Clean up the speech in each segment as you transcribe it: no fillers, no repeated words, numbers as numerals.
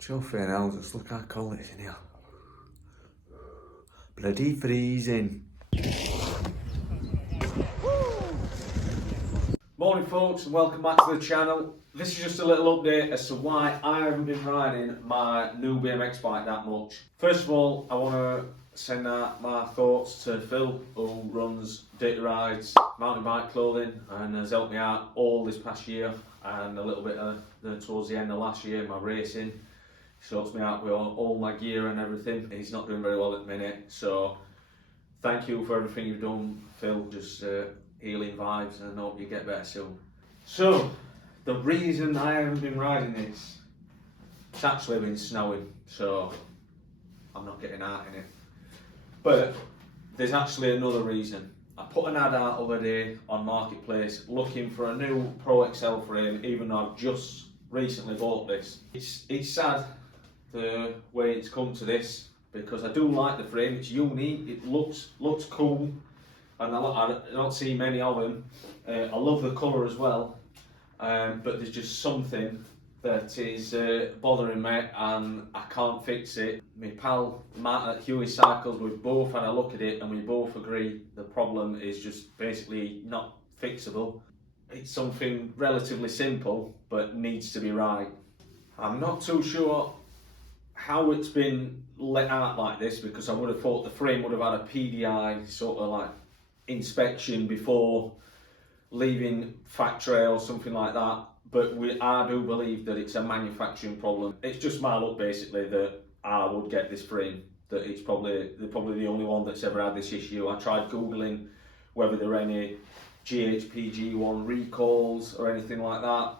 Chuffing hell, just look how cold it is in here. Bloody freezing. Morning folks, and welcome back to the channel. This is just a little update as to why I haven't been riding my new BMX bike that much. First of all, I want to send out my thoughts to Phil, who runs Dirty Rides mountain bike clothing and has helped me out all this past year and a little bit towards the end of last year, my racing. He sorts me out with all my gear and everything. He's not doing very well at the minute, so thank you for everything you've done, Phil. Just healing vibes, and I hope you get better soon. So, the reason I haven't been riding this, it's actually been snowing, so I'm not getting out in it. But there's actually another reason. I put an ad out the other day on Marketplace looking for a new Pro XL frame, even though I've just recently bought this. It's sad the way it's come to this, because I do like the frame. It's unique, it looks cool, and I don't see many of them. I love the colour as well, but there's just something that is bothering me and I can't fix it. My pal Matt at Huey Cycles, we've both had a look at it and we both agree the problem is just basically not fixable. It's something relatively simple but needs to be right. I'm not too sure how it's been let out like this, because I would have thought the frame would have had a PDI sort of like inspection before leaving factory or something like that, but I do believe that it's a manufacturing problem. It's just my luck basically that I would get this frame, that they're probably the only one that's ever had this issue. I tried googling whether there are any GHPG1 recalls or anything like that.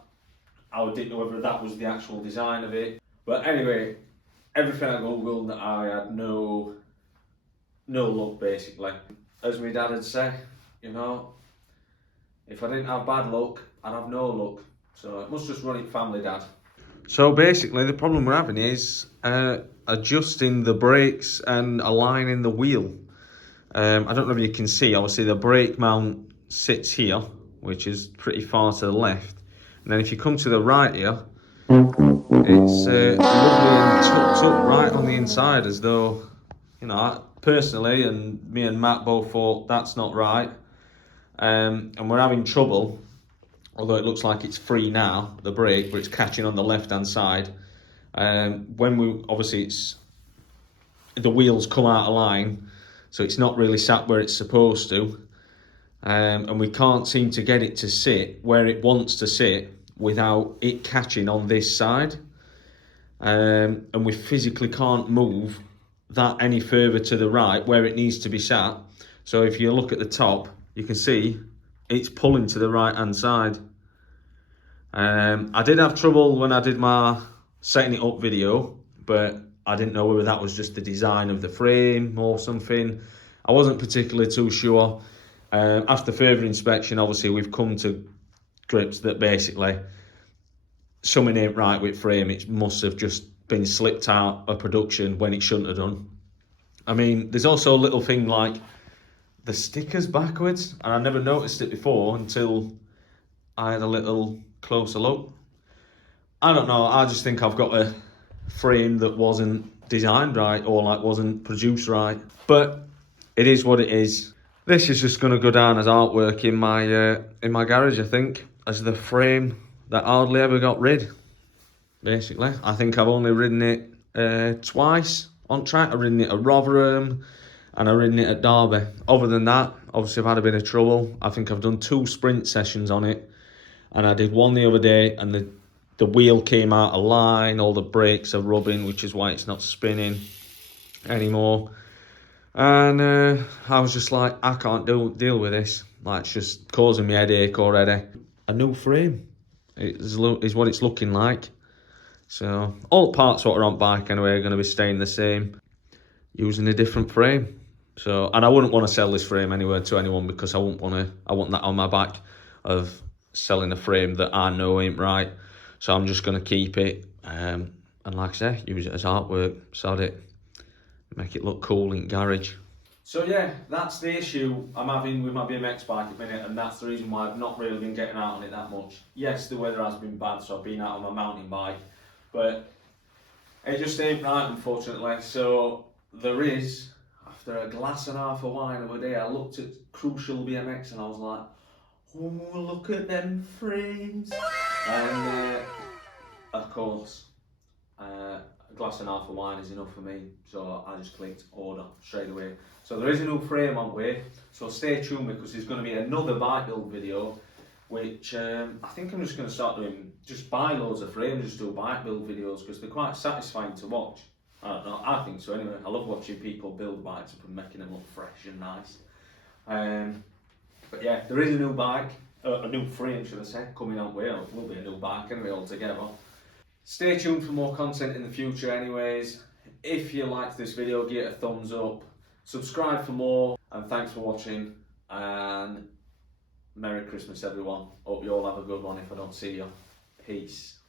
I didn't know whether that was the actual design of it, but anyway, everything I googled, I had no luck basically. As my dad would say, you know, if I didn't have bad luck, I'd have no luck. So it must just run in family, Dad. So basically the problem we're having is adjusting the brakes and aligning the wheel. I don't know if you can see, obviously the brake mount sits here, which is pretty far to the left. And then if you come to the right here, it's lovely and tucked up right on the inside, as though, you know, personally, and me and Matt both thought that's not right. And we're having trouble, although it looks like it's free now, the brake, but it's catching on the left hand side. When we, obviously it's, the wheels come out of line, so it's not really sat where it's supposed to. And we can't seem to get it to sit where it wants to sit without it catching on this side. And we physically can't move that any further to the right where it needs to be sat. So if you look at the top, you can see it's pulling to the right hand side. I did have trouble when I did my setting it up video, but I didn't know whether that was just the design of the frame or something. I wasn't particularly too sure. After further inspection, obviously we've come to grips that basically something ain't right with frame. It must have just been slipped out of production when it shouldn't have done. I mean, there's also a little thing like the stickers backwards, and I never noticed it before until I had a little closer look. I don't know, I just think I've got a frame that wasn't designed right, or like wasn't produced right, but it is what it is. This is just going to go down as artwork in my garage, I think, as the frame that hardly ever got rid, basically. I think I've only ridden it twice on track. I've ridden it at Rotherham and I've ridden it at Derby. Other than that, obviously I've had a bit of trouble. I think I've done 2 sprint sessions on it, and I did one the other day and the wheel came out of line, all the brakes are rubbing, which is why it's not spinning anymore. And I was just like, I can't deal with this. Like, it's just causing me headache already. A new frame is what it's looking like. So all parts what are on bike anyway are going to be staying the same, using a different frame. So, and I wouldn't want to sell this frame anywhere to anyone, because I want that on my back of selling a frame that I know ain't right. So I'm just going to keep it and like I say, use it as artwork, sod it, make it look cool in garage. So yeah, that's the issue I'm having with my BMX bike at the minute, and that's the reason why I've not really been getting out on it that much. Yes, the weather has been bad, so I've been out on my mountain bike, but It just ain't right, unfortunately. So there is, after a glass and a half of wine over there, I looked at Crucial BMX and I was like, oh, look at them frames. And of course, a glass and a half of wine is enough for me, so I just clicked order straight away. So there is a new frame on way, so stay tuned because there's going to be another bike build video, which I think I'm just going to start doing, just buy loads of frames, just do bike build videos because they're quite satisfying to watch. I don't know, I think so anyway. I love watching people build bikes up and making them look fresh and nice. But yeah, there is a new bike, a new frame should I say, coming on way. It will be a new bike anyway altogether. Stay tuned for more content in the future anyways. If you liked this video, give it a thumbs up, subscribe for more, and thanks for watching, and Merry Christmas everyone. Hope you all have a good one if I don't see you. Peace.